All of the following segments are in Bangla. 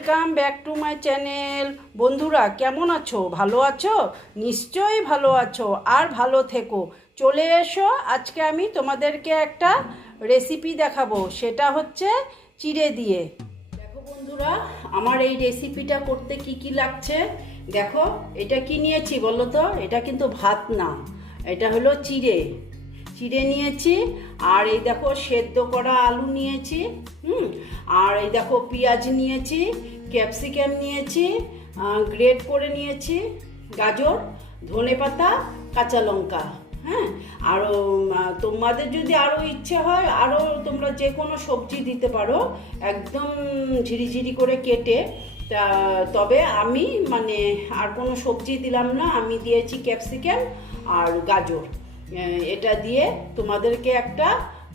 Welcome back to my channel বন্ধুরা, কেমন আছো? ভালো আছো? নিশ্চয়ই ভালো আছো আর ভালো থেকো। চলে এসো, আজকে আমি তোমাদেরকে একটা রেসিপি দেখাবো। সেটা হচ্ছে চিড়ে দিয়ে। দেখো বন্ধুরা, আমার এই রেসিপিটা করতে কি কি লাগছে? দেখো, এটা কি নিয়েছি বলো তো? এটা কিন্তু ভাত না, এটা হলো চিড়ে। চিড়ে নিয়েছি আর এই দেখো সেদ্ধ করা আলু নিয়েছি, হুম? আর এই দেখো পেঁয়াজ নিয়েছি, ক্যাপসিকাম নিয়েছি গ্রেট করে নিয়েছি, গাজর, ধনে পাতা, কাঁচা লঙ্কা হ্যাঁ? আরও তোমাদের যদি আরও ইচ্ছে হয় আরও তোমরা যে কোনো সবজি দিতে পারো, একদম ঝিরিঝিরি করে কেটে, তা, তবে আমি মানে আর কোনো সবজি দিলাম না, আমি দিয়েছি ক্যাপসিকাম আর গাজর। এটা দিয়ে তোমাদেরকে একটা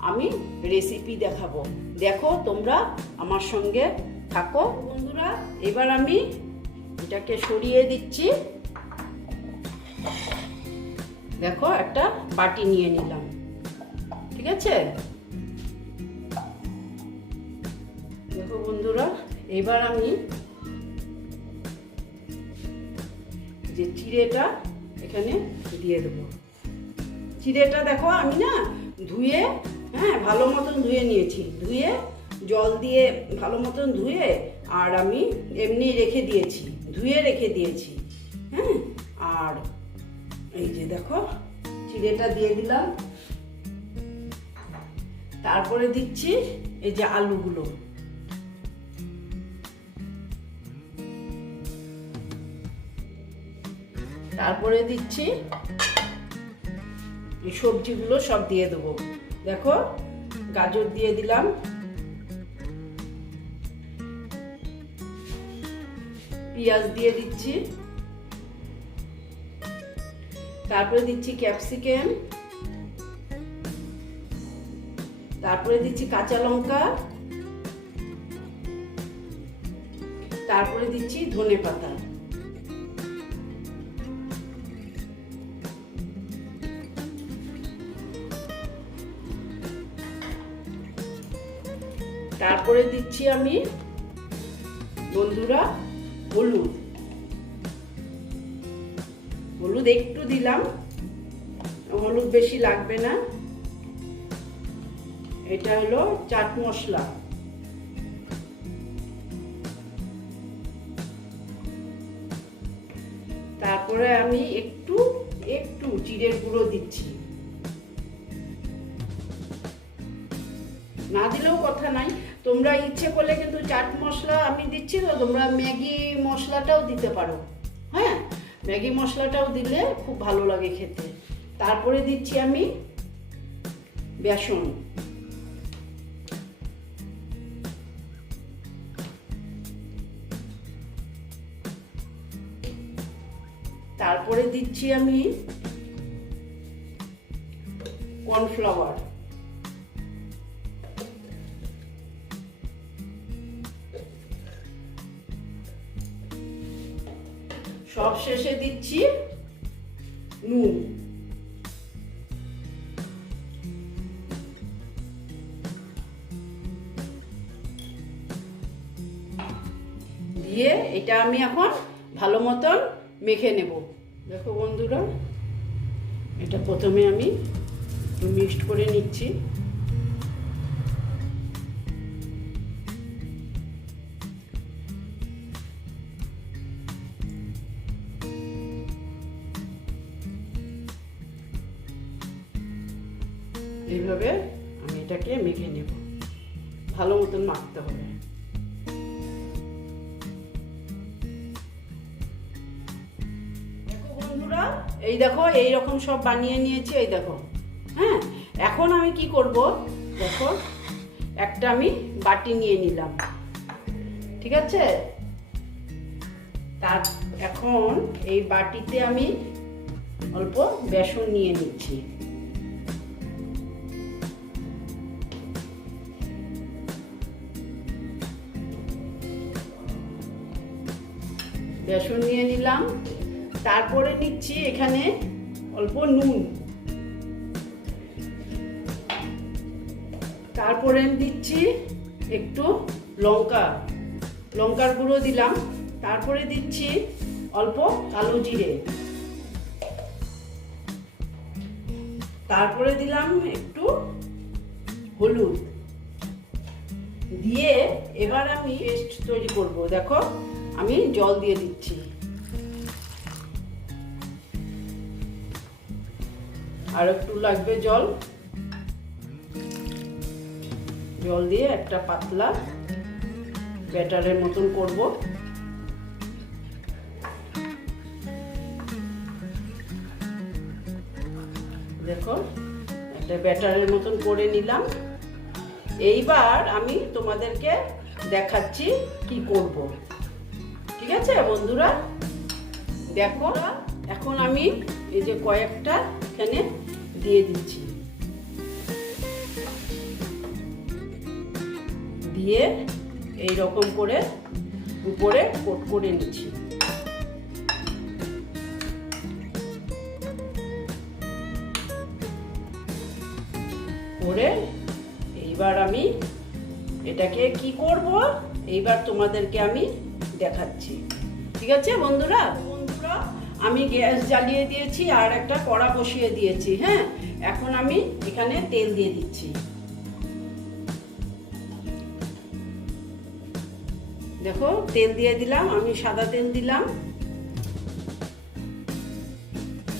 আমি রেসিপি দেখাবো। দেখো তোমরা আমার সঙ্গে থাকো। বন্ধুরা, এবার আমি এটাকে সরিয়ে দিচ্ছি। দেখো, একটা বাটি নিয়ে নিলাম। ঠিক আছে? দেখো বন্ধুরা, এবার আমি যে চিড়েটা এখানে দিয়ে দেবো। চিড়েটা দেখো আমি না ধুয়ে হ্যাঁ ভালো মতন ধুয়ে নিয়েছি। ধুয়ে, জল দিয়ে ভালো মতন ধুয়ে আর আমি এমনি রেখে দিয়েছি, ধুয়ে রেখে দিয়েছি হ্যাঁ? আর এই যে দেখো, চিড়েটা দিয়ে দিলাম। তারপরে দিচ্ছি এই যে আলুগুলো। তারপরে দিচ্ছি এই সবজিগুলো সব দিয়ে দেবো। দেখো, গাজর দিয়ে দিলাম। পেঁয়াজ দিয়ে দিচ্ছি। তারপরে দিচ্ছি ক্যাপসিকাম। তারপরে দিচ্ছি কাঁচা লঙ্কা। তারপরে দিচ্ছি ধনে পাতা। তারপরে দিচ্ছি আমি বন্ধুরা হলুদ। হলুদ একটু দিলাম। হলুদ বেশি লাগবে না। এটা হলো চাট মশলা। তারপরে আমি একটু একটু জিরের গুঁড়ো দিচ্ছি। না দিলেও কথা নাই। তোমরা ইচ্ছে করলে কিন্তু চাট মশলা আমি দিচ্ছি তো, তোমরা ম্যাগি মশলাটাও দিতে পারো। হ্যাঁ? ম্যাগি মশলাটাও দিলে খুব ভালো লাগে খেতে। তারপরে দিচ্ছি আমি বেসন। তারপরে দিচ্ছি আমি কর্নফ্লাওয়ার। সব শেষে দিচ্ছি নুন। দিয়ে এটা আমি এখন ভালো মতন মেখে নেব। দেখো বন্ধুরা, এটা প্রথমে আমি একটু মিক্সড করে নিচ্ছি। এইভাবে আমি এটাকে মেখে নেব। ভালো মতন মাখতে হবে। বন্ধুরা, এই দেখো এই রকম সব বানিয়ে নিয়েছি, এই দেখো। হ্যাঁ এখন আমি কি করব? দেখো, একটা আমি বাটি নিয়ে নিলাম। ঠিক আছে? তার, এখন এই বাটিতে আমি অল্প বেসন নিয়ে নিচ্ছি। বেসন নিয়ে নিলাম। তারপরে নিচ্ছি এখানে অল্প নুন। তারপরে দিচ্ছি একটু লঙ্কা। লঙ্কার গুঁড়ো দিলাম। তারপরে দিচ্ছি অল্প কালো জিরে। তারপরে দিলাম একটু হলুদ। দিয়ে এবার আমি পেস্ট তৈরি করব। দেখো আমি জল দিয়ে দিচ্ছি। আর একটু লাগবে জল। জল দিয়ে একটা পাতলা ব্যাটারের মতন করব। দেখো, একটা ব্যাটারের মতন করে নিলাম। এইবার আমি তোমাদেরকে দেখাচ্ছি কি করব। ঠিক আছে, বন্ধুরা? দেখো, এখন আমি এই যে কয়েকটা এখানে দিয়ে দিচ্ছি। দিয়ে এই রকম করে উপরে কোট করে নিচ্ছি। করে এইবার আমি এটাকে কি করব? এইবার তোমাদেরকে আমি দেখাচ্ছি। ঠিক আছে বন্ধুরা? বন্ধুরা, আমি গ্যাস জ্বালিয়ে দিয়েছি আর একটা কড়া বসিয়ে দিয়েছি হ্যাঁ? এখন আমি এখানে তেল দিয়ে দিচ্ছি। দেখো, তেল দিয়ে দিলাম, আমি সাদা তেল দিলাম।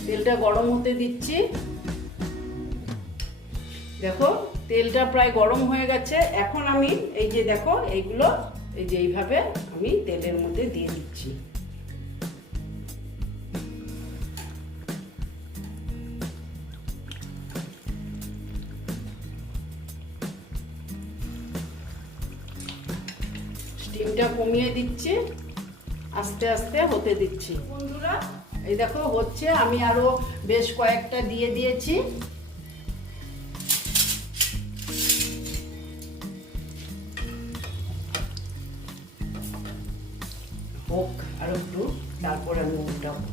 তেলটা গরম হতে দিচ্ছি। দেখো, তেলটা প্রায় গরম হয়ে গেছে। এখন আমি এই যে দেখো, এইগুলো এই যে এইভাবে আমি তেলের মধ্যে দিয়ে দিচ্ছি। স্টিমটা কমিয়ে দিচ্ছি আস্তে আস্তে হতে দিচ্ছি। বন্ধুরা? এই দেখো হচ্ছে আমি আরও বেশ কয়েকটা দিয়ে দিয়েছি। হোক আর একটু, তারপর আমি উল্টাবো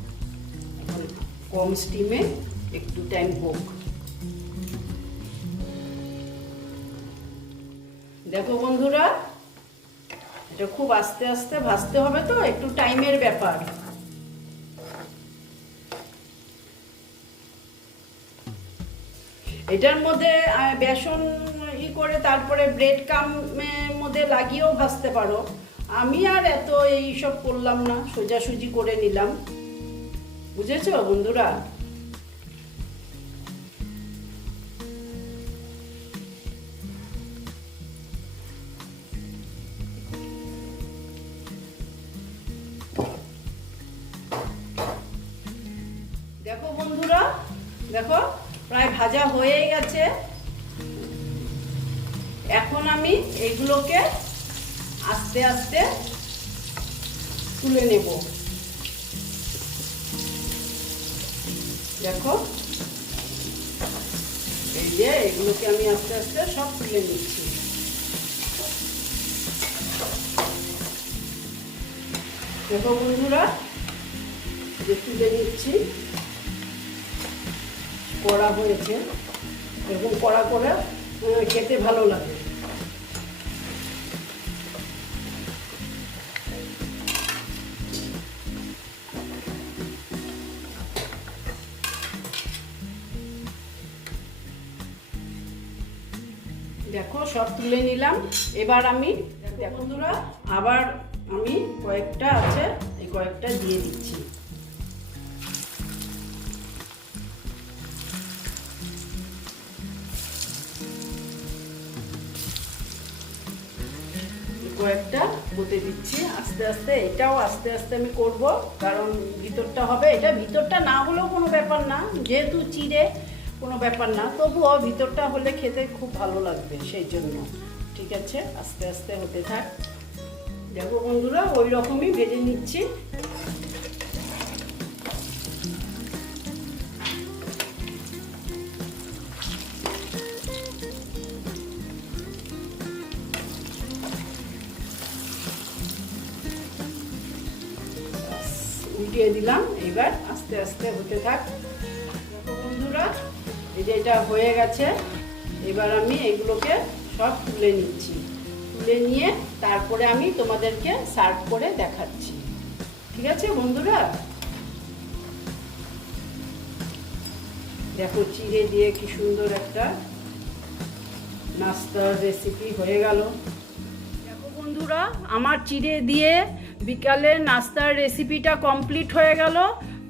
কম স্টিমে একটু টাইম হোক। দেখো বন্ধুরা, এটা খুব আস্তে আস্তে ভাজতে হবে তো, একটু টাইমের ব্যাপার। এটার মধ্যে বেসন ই করে তারপরে ব্রেড কামের মধ্যে লাগিয়েও ভাজতে পারো। আমি আর এত এইসব করলাম না, সোজাসুজি করে নিলাম। বুঝেছ বন্ধুরা? দেখো বন্ধুরা, দেখো, প্রায় ভাজা হয়েই গেছে। এখন আমি এইগুলোকে আস্তে আস্তে তুলে নেব। দেখো, এই যে এগুলোকে আমি আস্তে আস্তে সব তুলে নিচ্ছি। দেখো বন্ধুরা, যে তুলে নিচ্ছি, কড়া হয়েছে এরকম কড়া করে খেতে ভালো লাগে। সব তুলে নিলাম। এবার আমি বন্ধুরা, আবার আমি কয়েকটা আছে, এই কয়েকটা দিয়ে দিচ্ছি। কয়েকটা হতে দিচ্ছি, আস্তে আস্তে। এটাও আস্তে আস্তে আমি করব, কারণ ভিতরটা হবে। এটা ভিতরটা না হলেও কোনো ব্যাপার না, যেহেতু চিড়ে কোনো ব্যাপার না। তবুও ভিতরটা হলে খেতে খুব ভালো লাগবে সেই জন্য। ঠিক আছে? আস্তে আস্তে হতে থাক। দেখো বন্ধুরা, ওই রকমই ভেজে নিচ্ছি। দিলাম। এবার আস্তে আস্তে হতে থাক। বন্ধুরা। এই যে এটা হয়ে গেছে, এবার আমি এগুলোকে সব তুলে নিচ্ছি। তুলে নিয়ে তারপরে আমি তোমাদেরকে সার্ভ করে দেখাচ্ছি। ঠিক আছে বন্ধুরা? দেখো চিড়ে দিয়ে কি সুন্দর একটা নাস্তার রেসিপি হয়ে গেল। দেখো বন্ধুরা, আমার চিড়ে দিয়ে বিকালের নাস্তার রেসিপিটা কমপ্লিট হয়ে গেল।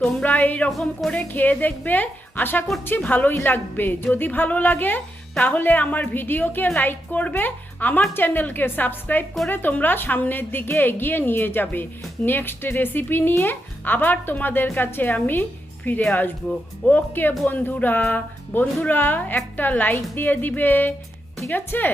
তোমরা এই রকম করে খেয়ে দেখবে। আশা করছি ভালোই লাগবে। যদি ভালো লাগে, তাহলে আমার ভিডিওকে লাইক করবে, আমার চ্যানেলকে সাবস্ক্রাইব করে তোমরা সামনের দিকে এগিয়ে নিয়ে যাবে। নেক্সট রেসিপি নিয়ে আবার তোমাদের কাছে আমি ফিরে আসব। ওকে বন্ধুরা বন্ধুরা একটা লাইক দিয়ে দিবে, ঠিক আছে?